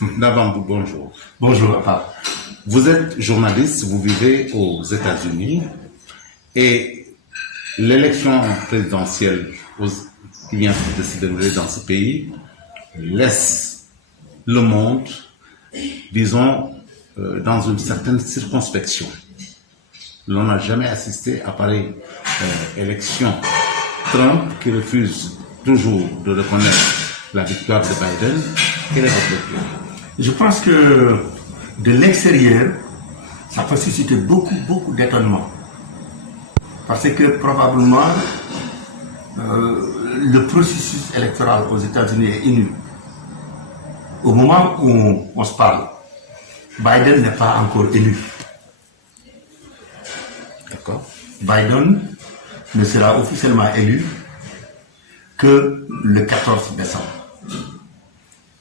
Nabambou, bonjour. Bonjour, papa. Vous êtes journaliste, vous vivez aux États-Unis et l'élection présidentielle qui vient de se dérouler dans ce pays laisse le monde, disons, dans une certaine circonspection. L'on n'a jamais assisté à pareille élection. Trump qui refuse toujours de reconnaître la victoire de Biden. Quel est votre lecture? Je pense que de l'extérieur, ça peut susciter beaucoup d'étonnement. Parce que probablement, le processus électoral aux États-Unis est inutile. Au moment où on se parle, Biden n'est pas encore élu. D'accord. Biden ne sera officiellement élu que le 14 décembre,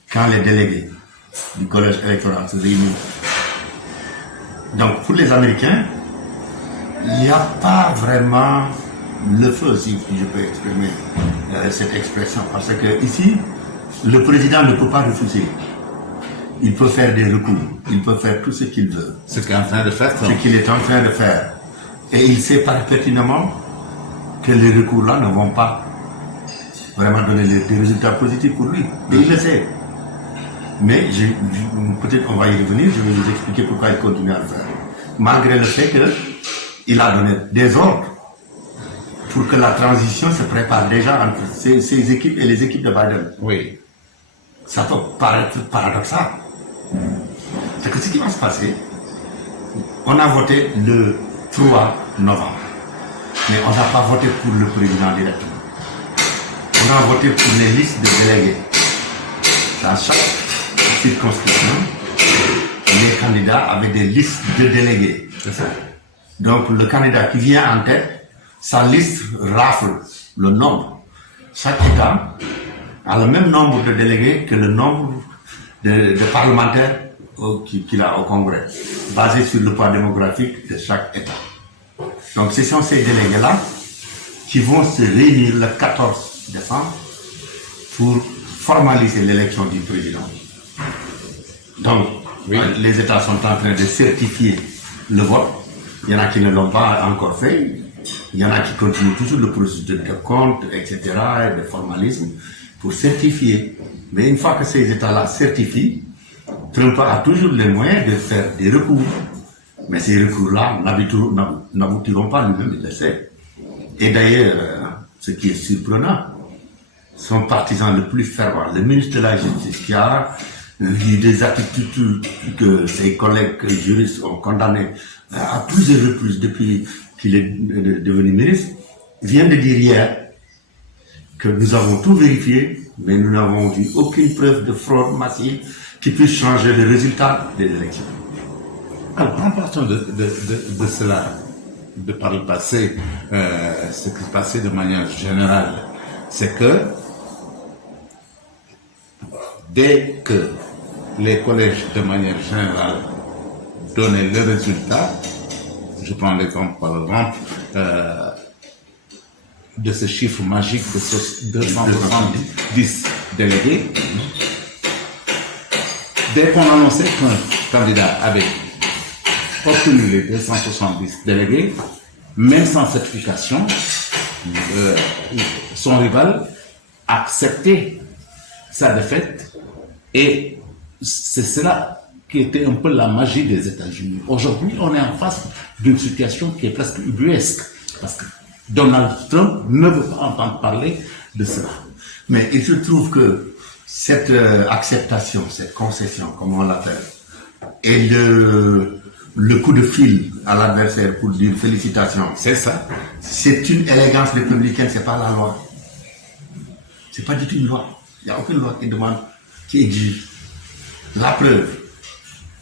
quand les délégués du collège électoral se réunissent. Donc pour les Américains, il n'y a pas vraiment le feu, si je peux exprimer cette expression, parce que ici, le président ne peut pas refuser. Il peut faire des recours, il peut faire tout ce qu'il veut. Ce qu'il est en train de faire. Ce qu'il est en train de faire. Et il sait pertinemment que les recours-là ne vont pas vraiment donner des résultats positifs pour lui. Et il le sait. Mais peut-être qu'on va y revenir, je vais vous expliquer pourquoi il continue à le faire. Malgré le fait qu'il a donné des ordres pour que la transition se prépare déjà entre ses équipes et les équipes de Biden. Oui. Ça peut paraître paradoxal. C'est que ce qui va se passer, on a voté le 3 novembre, mais on n'a pas voté pour le président directement. On a voté pour les listes de délégués. Dans chaque circonscription, les candidats avaient des listes de délégués. C'est ça. Donc le candidat qui vient en tête, sa liste rafle le nombre. Chaque État a le même nombre de délégués que le nombre de parlementaires qu'il a au Congrès, basé sur le poids démographique de chaque État. Donc ce sont ces délégués-là qui vont se réunir le 14 décembre pour formaliser l'élection du président. Donc, oui, les États sont en train de certifier le vote. Il y en a qui ne l'ont pas encore fait. Il y en a qui continuent toujours le processus de compte, etc., et de formalisme pour certifier. Mais une fois que ces États-là certifient, Trump a toujours les moyens de faire des recours. Mais ces recours-là n'aboutiront pas, lui-même, il le sait. Et d'ailleurs, ce qui est surprenant, son partisan le plus fervent, le ministre de la Justice, qui a eu des attitudes que ses collègues juristes ont condamnées à plusieurs reprises depuis qu'il est devenu ministre, vient de dire hier que nous avons tout vérifié, mais nous n'avons vu aucune preuve de fraude massive qui puisse changer le résultat des élections. Alors, en partant de cela, de par le passé, ce qui se passait de manière générale, c'est que dès que les collèges, de manière générale, donnaient le résultat, je prends l'exemple par exemple de ce chiffre magique de 270 délégués, dès qu'on annonçait qu'un candidat avait obtenu les 270 délégués, même sans certification, son rival acceptait sa défaite, et c'est cela qui était un peu la magie des États-Unis. Aujourd'hui, on est en face d'une situation qui est presque ubuesque, parce que Donald Trump ne veut pas entendre parler de cela. Mais il se trouve que cette acceptation, cette concession, comme on l'appelle, et le coup de fil à l'adversaire pour dire félicitations, c'est ça. C'est une élégance républicaine, c'est pas la loi. C'est pas du tout une loi. Il n'y a aucune loi qui exige. La preuve,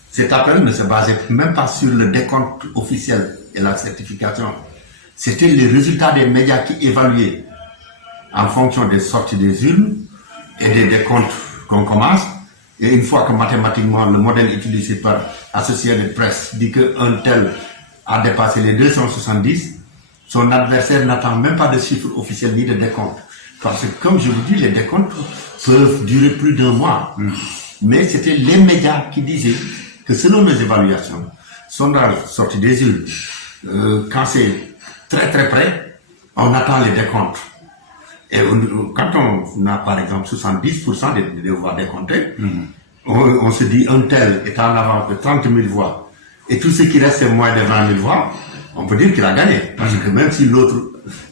cet appel ne se basait même pas sur le décompte officiel et la certification. C'était les résultats des médias qui évaluaient en fonction des sorties des urnes et des décomptes qu'on commence. Et une fois que mathématiquement le modèle utilisé par Associated Press dit qu'un tel a dépassé les 270, son adversaire n'attend même pas de chiffres officiels ni de décompte. Parce que, comme je vous dis, les décomptes peuvent durer plus d'un mois. Mais c'était les médias qui disaient que selon nos évaluations, sondage sorti des urnes, quand c'est très très près, on attend les décomptes. Et quand on a par exemple 70% des voix décomptées, on se dit un tel est en avance de 30 000 voix, et tout ce qui reste c'est moins de 20 000 voix, on peut dire qu'il a gagné. Parce que même si l'autre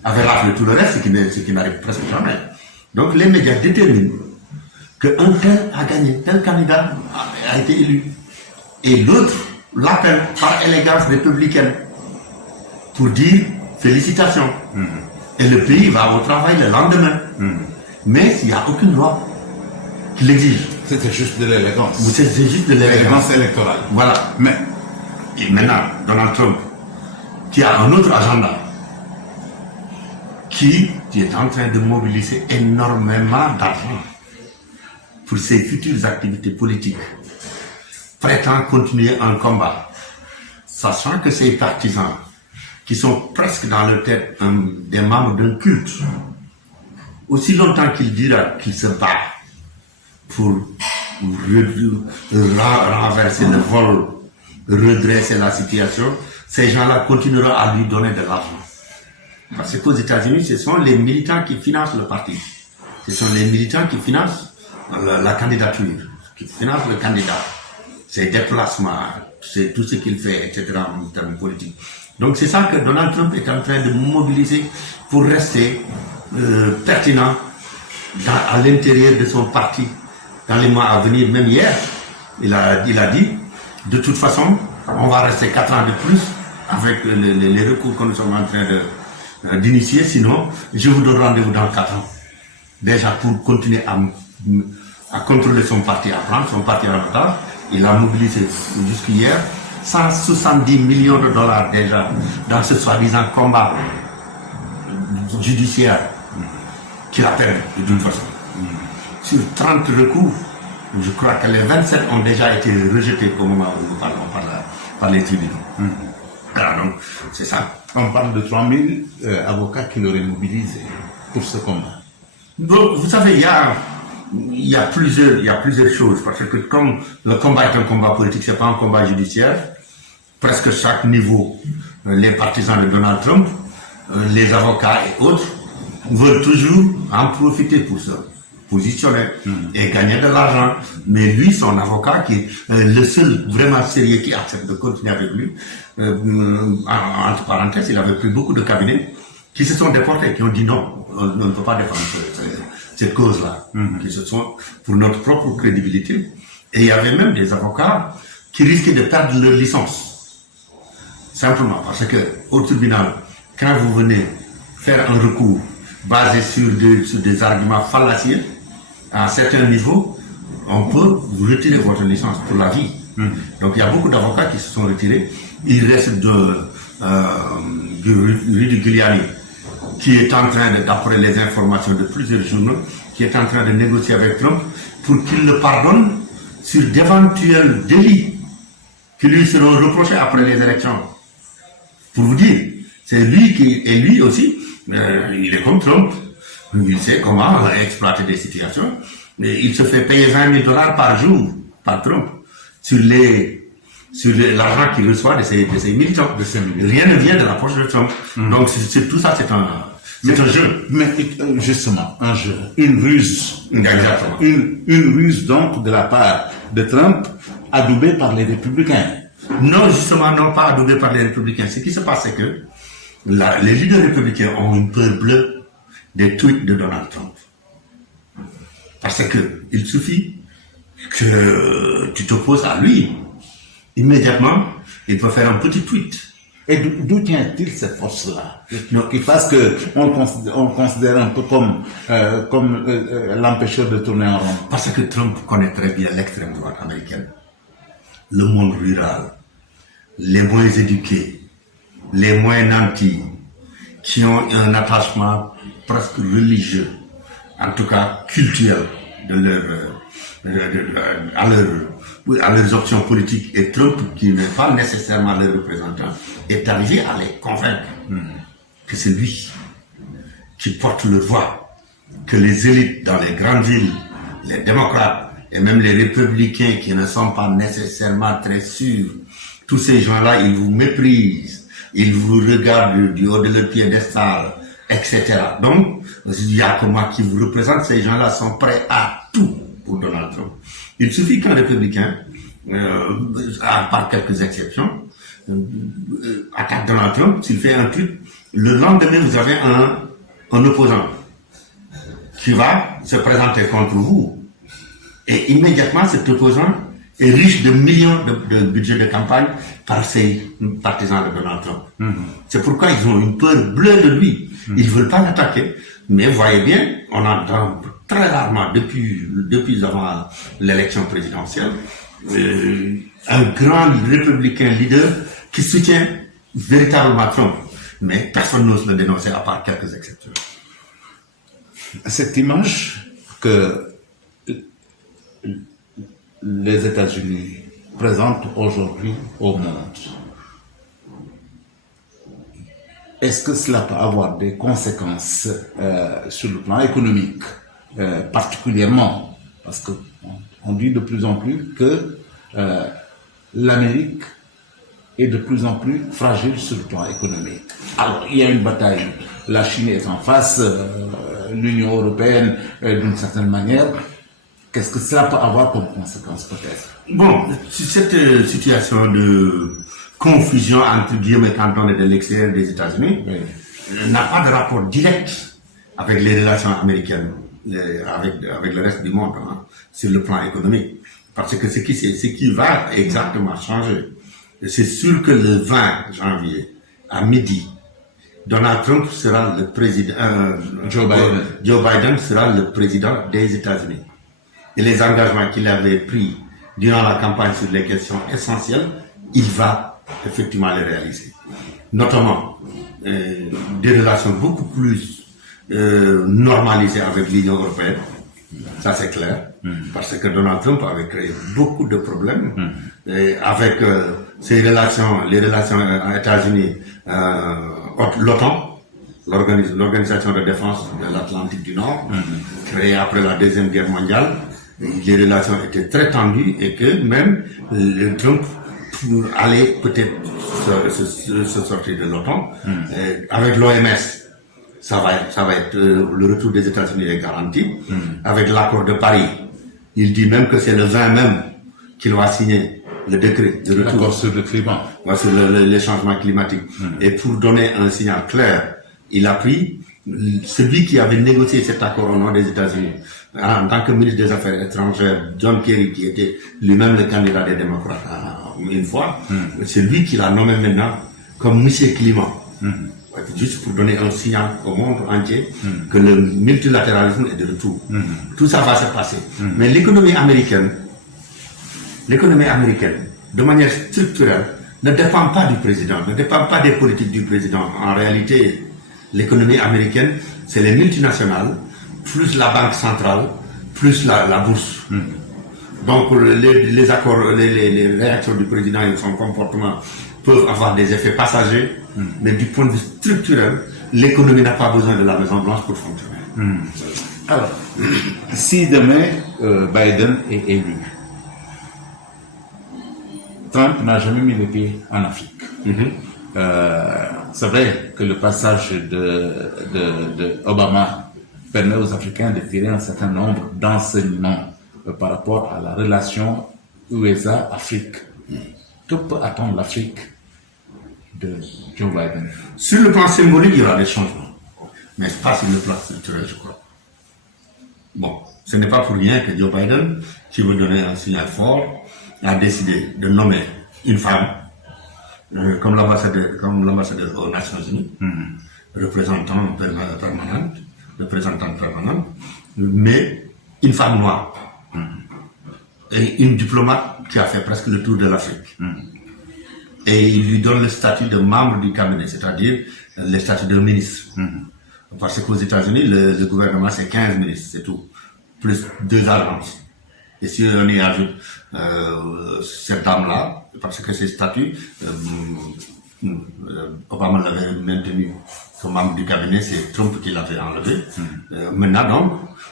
avait raflé tout le reste, ce qui n'arrive presque jamais. Donc les médias déterminent qu'un tel a gagné, tel candidat a été élu. Et l'autre l'appelle par élégance républicaine pour dire félicitations. Et le pays va au travail le lendemain. Mais il n'y a aucune loi qui l'exige. C'était juste de l'élégance. C'est juste de L'élégance électorale. Voilà. Mais Et maintenant, Donald Trump, qui a un autre agenda, qui est en train de mobiliser énormément d'argent pour ses futures activités politiques, prétend continuer un combat, sachant que ses partisans, qui sont presque dans leur tête des membres d'un culte, aussi longtemps qu'il dira qu'il se bat pour renverser le vol, redresser la situation, ces gens-là continueront à lui donner de l'argent. Parce qu'aux États-Unis, ce sont les militants qui financent le parti. Ce sont les militants qui financent la candidature, qui financent le candidat, ses déplacements, c'est tout ce qu'il fait, etc. en termes politiques. Donc c'est ça que Donald Trump est en train de mobiliser pour rester pertinent à l'intérieur de son parti dans les mois à venir. Même hier, il a dit, de toute façon, on va rester 4 ans de plus avec les recours que nous sommes en train d'initier, sinon je vous donne rendez-vous dans 4 ans. Déjà pour continuer à contrôler son parti, à prendre son parti en otage, il a mobilisé jusqu'hier 170 millions de dollars déjà dans ce soi-disant combat judiciaire qu'il a perdu de toute façon. Sur 30 recours, je crois que les 27 ont déjà été rejetés au moment où nous parlons par les tribunaux. Alors donc, c'est ça. on parle de 3000 avocats qui l'auraient mobilisé pour ce combat. Donc, vous savez, il y a plusieurs choses, parce que comme le combat est un combat politique, c'est pas un combat judiciaire, presque chaque niveau, les partisans de Donald Trump, les avocats et autres, veulent toujours en profiter pour se positionner et gagner de l'argent. Mais lui, son avocat, qui est le seul vraiment sérieux qui accepte de continuer avec lui, entre parenthèses, il avait pris beaucoup de cabinets qui se sont déportés, qui ont dit non, on ne peut pas défendre cette cause-là, qui se sont pour notre propre crédibilité. Et il y avait même des avocats qui risquaient de perdre leur licence. Simplement parce que au tribunal, quand vous venez faire un recours basé sur des arguments fallacieux, à un certain niveau, on peut vous retirer votre licence pour la vie. Donc il y a beaucoup d'avocats qui se sont retirés. Il reste Rudy Giuliani, qui est en train, d'après les informations de plusieurs journaux, qui est en train de négocier avec Trump pour qu'il le pardonne sur d'éventuels délits qui lui seront reprochés après les élections. Pour vous dire, c'est lui qui, et lui aussi, il est comme Trump, il sait comment exploiter des situations, mais il se fait payer $20 000 par jour par Trump sur l'argent qu'il reçoit de ses militants. Rien ne vient de la poche de Trump. Donc tout ça, c'est un jeu. Mais justement, un jeu, une ruse. Exactement. Une ruse donc de la part de Trump, adoubée par les républicains. Non, justement, non pas adoubée par les républicains. Ce qui se passe, c'est que les leaders républicains ont une peur bleue des tweets de Donald Trump. Parce que il suffit que tu t'opposes à lui. Immédiatement, il peut faire un petit tweet. Et d'où tient-il cette force-là? Qui fasse qu'on le considère un peu comme l'empêcheur de tourner en rond. Parce que Trump connaît très bien l'extrême droite américaine, le monde rural, les moins éduqués, les moins nantis, qui ont un attachement presque religieux, en tout cas culturel, à leurs options politiques. Et Trump, qui n'est pas nécessairement leur représentant, est arrivé à les convaincre que c'est lui qui porte leur voix, que les élites dans les grandes villes, les démocrates, et même les républicains qui ne sont pas nécessairement très sûrs, tous ces gens-là, ils vous méprisent, ils vous regardent du haut de leur piédestal, etc. Donc, il y a que moi qui vous représente, ces gens-là sont prêts à tout pour Donald Trump. Il suffit qu'un républicain, à part quelques exceptions, attaque Donald Trump, s'il fait un truc, le lendemain vous avez un opposant qui va se présenter contre vous. Et immédiatement, cet opposant est riche de millions de budget de campagne par ces partisans de Donald Trump. C'est pourquoi ils ont une peur bleue de lui. Ils ne veulent pas l'attaquer. Mais voyez bien, on entend très rarement, depuis avant l'élection présidentielle, un grand républicain leader qui soutient véritablement Trump. Mais personne n'ose le dénoncer à part quelques exceptions. Cette image que les États-Unis présentent aujourd'hui au monde, est-ce que cela peut avoir des conséquences sur le plan économique, particulièrement parce qu'on dit de plus en plus que l'Amérique est de plus en plus fragile sur le plan économique. Alors, il y a une bataille. La Chine est en face, l'Union européenne d'une certaine manière. Qu'est-ce que cela peut avoir comme conséquence, peut-être? Bon, cette situation de confusion entre Guillaume et Canton et de l'extérieur des États-Unis n'a pas de rapport direct avec les relations américaines, avec le reste du monde, hein, sur le plan économique. Parce que ce qui va exactement changer, c'est sûr que le 20 janvier, à midi, Donald Trump sera le président, Joe Biden sera le président des États-Unis. Et les engagements qu'il avait pris durant la campagne sur les questions essentielles, il va effectivement les réaliser. Notamment des relations beaucoup plus normalisées avec l'Union européenne, ça c'est clair, parce que Donald Trump avait créé beaucoup de problèmes avec les relations États-Unis, l'OTAN, l'Organisation de défense de l'Atlantique du Nord, créée après la Deuxième Guerre mondiale. Les relations étaient très tendues et que même Trump allait peut-être se sortir de l'OTAN. Avec l'OMS, ça va être le retour des États-Unis est garanti. Avec l'accord de Paris, il dit même que c'est le 20 même qu'il va signer le décret de retour. L'accord sur le climat. Sur les changements climatiques. Et pour donner un signal clair, il a pris celui qui avait négocié cet accord au nom des États-Unis en tant que ministre des Affaires étrangères, John Kerry, qui était lui-même le candidat des démocrates une fois, c'est lui qui l'a nommé maintenant comme Monsieur Climat. Juste pour donner un signal au monde entier que le multilatéralisme est de retour. Tout ça va se passer. Mais l'économie américaine, de manière structurelle, ne dépend pas du président, ne dépend pas des politiques du président. En réalité, l'économie américaine, c'est les multinationales, plus la banque centrale, plus la bourse. Donc les accords, les réactions du président et son comportement peuvent avoir des effets passagers, mais du point de vue structurel, l'économie n'a pas besoin de la Maison Blanche pour fonctionner. Alors, si demain Biden est élu, Trump n'a jamais mis les pieds en Afrique. C'est vrai que le passage de Obama permet aux Africains de tirer un certain nombre d'enseignements par rapport à la relation USA-Afrique. Que peut attendre l'Afrique de Joe Biden? Sur le plan symbolique, il y aura des changements, mais pas sur le plan structurel, je crois. Bon, ce n'est pas pour rien que Joe Biden, qui veut donner un signal fort, a décidé de nommer une femme comme l'ambassadeur aux Nations Unies, représentante permanente, mais une femme noire et une diplomate qui a fait presque le tour de l'Afrique. Et il lui donne le statut de membre du cabinet, c'est-à-dire le statut de ministre. Parce qu'aux États-Unis, le gouvernement, c'est 15 ministres, c'est tout, plus 2 agences. Et si on y ajoute cette dame-là, parce que ces statuts, Obama l'avait maintenu comme membre du cabinet, c'est Trump qui l'avait enlevé. Maintenant, donc,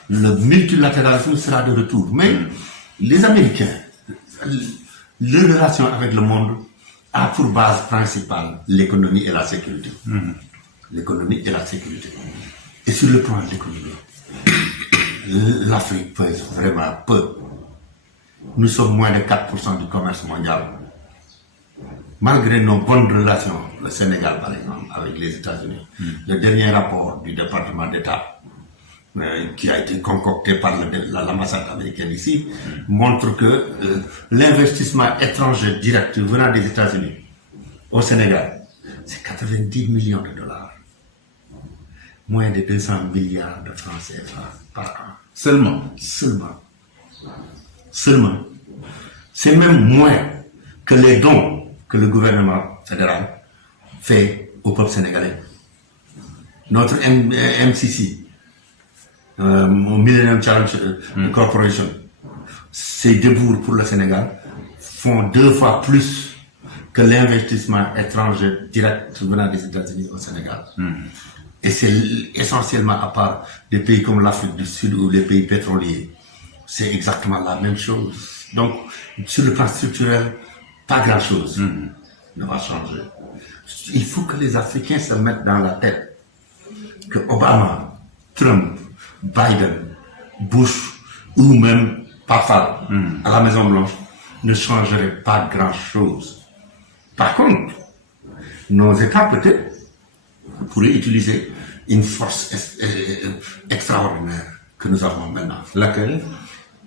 le multilatéralisme sera de retour. Mais Les Américains, leur relation avec le monde a pour base principale l'économie et la sécurité. L'économie et la sécurité. Et sur le plan de l'économie, l'Afrique pèse vraiment peu. Nous sommes moins de 4% du commerce mondial. Malgré nos bonnes relations, le Sénégal par exemple, avec les États-Unis, le dernier rapport du département d'État qui a été concocté par l'ambassade américaine ici, montre que l'investissement étranger direct venant des États-Unis au Sénégal, c'est 90 millions de dollars. Moins de 200 milliards de francs CFA par an. Seulement. C'est même moins que les dons que le gouvernement fédéral fait au peuple sénégalais. Notre MCC, Millennium Challenge Corporation, ces débours pour le Sénégal font 2 fois plus que l'investissement étranger direct venant des États-Unis au Sénégal. Et c'est essentiellement à part des pays comme l'Afrique du Sud ou les pays pétroliers. C'est exactement la même chose. Donc, sur le plan structurel, pas grand-chose ne va changer. Il faut que les Africains se mettent dans la tête que Obama, Trump, Biden, Bush ou même Pafal à la Maison-Blanche ne changeraient pas grand-chose. Par contre, nos États peut-être pourraient utiliser une force extraordinaire que nous avons maintenant. Laquelle?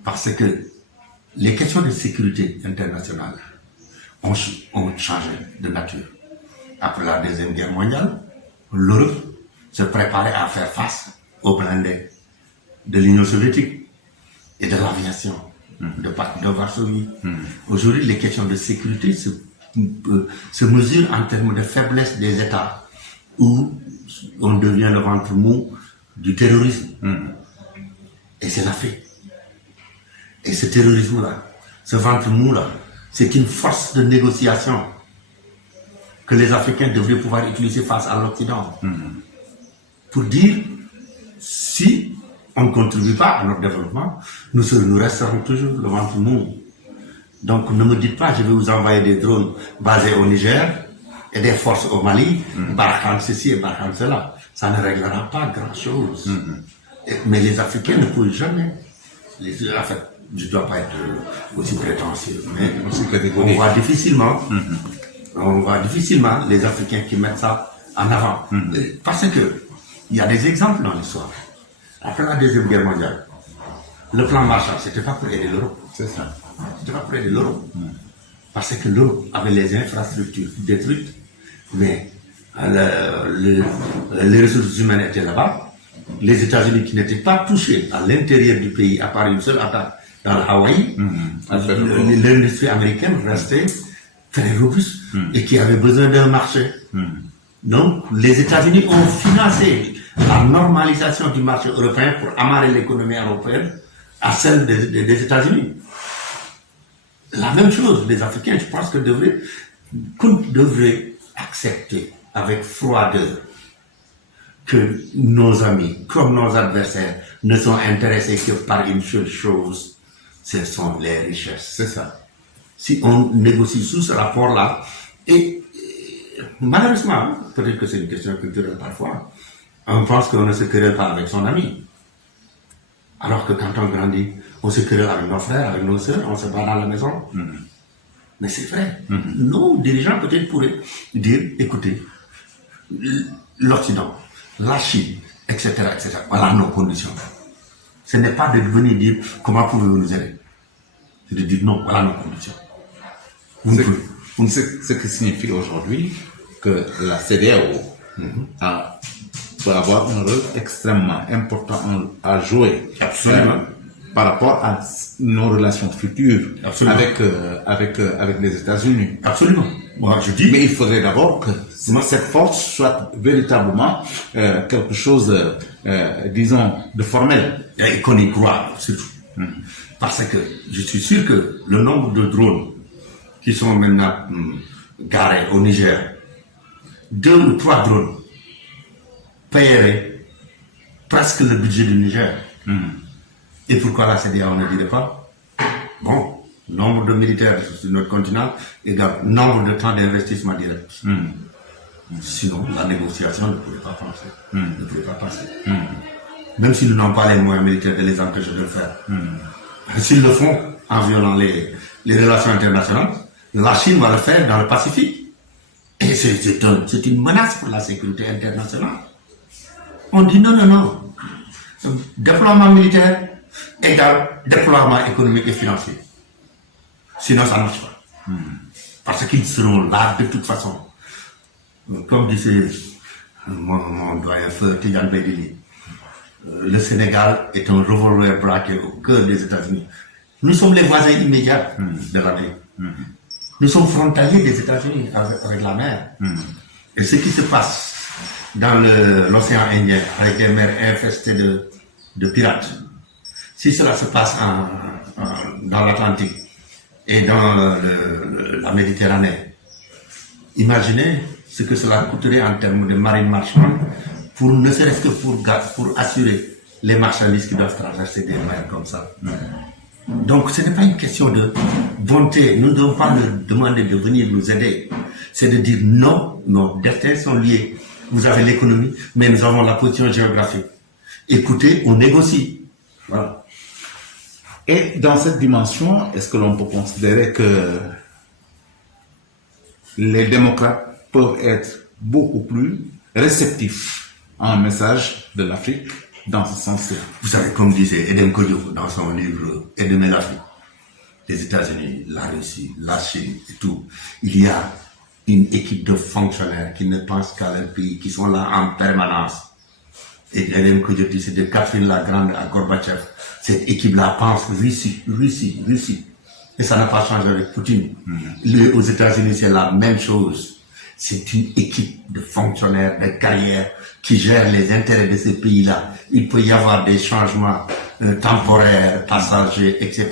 Parce que les questions de sécurité internationale ont changé de nature. Après la Deuxième Guerre mondiale, l'Europe se préparait à faire face aux blindés de l'Union soviétique et de l'aviation de Varsovie. Aujourd'hui, les questions de sécurité se mesurent en termes de faiblesse des États où on devient le ventre mou du terrorisme. Et c'est l'Afrique. Et ce terrorisme-là, ce ventre mou-là, c'est une force de négociation que les Africains devraient pouvoir utiliser face à l'Occident. Pour dire, si on ne contribue pas à notre développement, nous resterons toujours le ventre mou. Donc ne me dites pas, je vais vous envoyer des drones basés au Niger et des forces au Mali, Barkhane ceci et Barkhane cela. Ça ne réglera pas grand-chose. Mais les Africains ne peuvent jamais. En fait, je ne dois pas être aussi prétentieux, mais on voit difficilement les Africains qui mettent ça en avant. Parce que il y a des exemples dans l'histoire. Après la Deuxième Guerre mondiale, le plan Marshall, ce n'était pas pour aider l'Europe. C'est ça. C'était pas pour aider l'Europe. Parce que l'Europe avait les infrastructures détruites, mais les ressources humaines étaient là-bas. Les États-Unis qui n'étaient pas touchés à l'intérieur du pays, à part une seule attaque dans l'Hawaï, l'industrie américaine restait très robuste et qui avait besoin d'un marché. Donc, les États-Unis ont financé la normalisation du marché européen pour amarrer l'économie européenne à celle des États-Unis. La même chose, les Africains, je pense qu'on devrait accepter avec froideur que nos amis, comme nos adversaires, ne sont intéressés que par une seule chose, ce sont les richesses. C'est ça. Si on négocie sous ce rapport-là, et malheureusement, peut-être que c'est une question culturelle parfois, on pense qu'on ne se querelle pas avec son ami. Alors que quand on grandit, on se querelle avec nos frères, avec nos sœurs, on se bat dans la maison. Mais c'est vrai. Nos dirigeants peut-être pourraient dire, écoutez, l'Occident, la Chine, etc., voilà nos conditions. Ce n'est pas de venir dire comment pouvez-vous nous aider. C'est de dire non, voilà nos conditions. Ce qui signifie aujourd'hui que la CEDEAO peut avoir un rôle extrêmement important à jouer par rapport à nos relations futures avec les États-Unis. Absolument. Moi, je dis. Mais il faudrait d'abord que cette force soit véritablement quelque chose, disons, de formel. Et qu'on y croit, surtout. Parce que je suis sûr que le nombre de drones qui sont maintenant garés au Niger, 2 ou 3 drones paieraient presque le budget du Niger. Et pourquoi la CEDEAO ne dirait pas? Bon, nombre de militaires sur notre continent égale nombre de temps d'investissement direct. Sinon, la négociation ne pouvait pas passer. Ne pouvait pas passer. Même s'ils n'ont pas les moyens militaires de les empêcher de le faire. S'ils le font en violant les relations internationales, la Chine va le faire dans le Pacifique. Et c'est une menace pour la sécurité internationale. On dit non. Déploiement militaire égale déploiement économique et financier. Sinon, ça ne marche pas. Parce qu'ils seront là de toute façon. Comme disait mon doyen feu Tidjane Bedili, le Sénégal est un revolver braqué au cœur des États-Unis. Nous sommes les voisins immédiats de l'Amérique. Nous sommes frontaliers des États-Unis avec la mer. Et ce qui se passe dans l'océan Indien, avec des mers infestées de pirates, si cela se passe dans l'Atlantique et dans la Méditerranée, imaginez ce que cela coûterait en termes de marine marchande, pour ne serait-ce que pour assurer les marchandises qui doivent traverser des mers comme ça. Donc ce n'est pas une question de bonté, nous ne devons pas leur demander de venir nous aider, c'est de dire non, nos destins sont liés. Vous avez l'économie, mais nous avons la position géographique. Écoutez, on négocie. Voilà. Et dans cette dimension, est-ce que l'on peut considérer que les démocrates peuvent être beaucoup plus réceptifs à un message de l'Afrique dans ce sens-là? Vous savez, comme disait Edem Kodjo dans son livre Edem et l'Afrique, les États-Unis, la Russie, la Chine et tout, il y a une équipe de fonctionnaires qui ne pensent qu'à leur pays, qui sont là en permanence. Et Edem Kodjo disait de Catherine la Grande à Gorbatchev, cette équipe-là pense Russie. Et ça n'a pas changé avec Poutine. Aux États-Unis, c'est la même chose. C'est une équipe de fonctionnaires, de carrières qui gèrent les intérêts de ces pays-là. Il peut y avoir des changements temporaires, passagers, etc.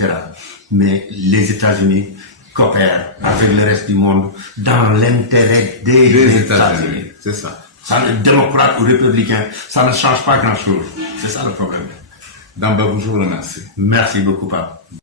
Mais les États-Unis coopèrent avec le reste du monde dans l'intérêt des États-Unis. C'est ça. Ça, démocrate ou républicain, ça ne change pas grand-chose. C'est ça le problème. Damba, je vous remercie. Merci beaucoup, Pape.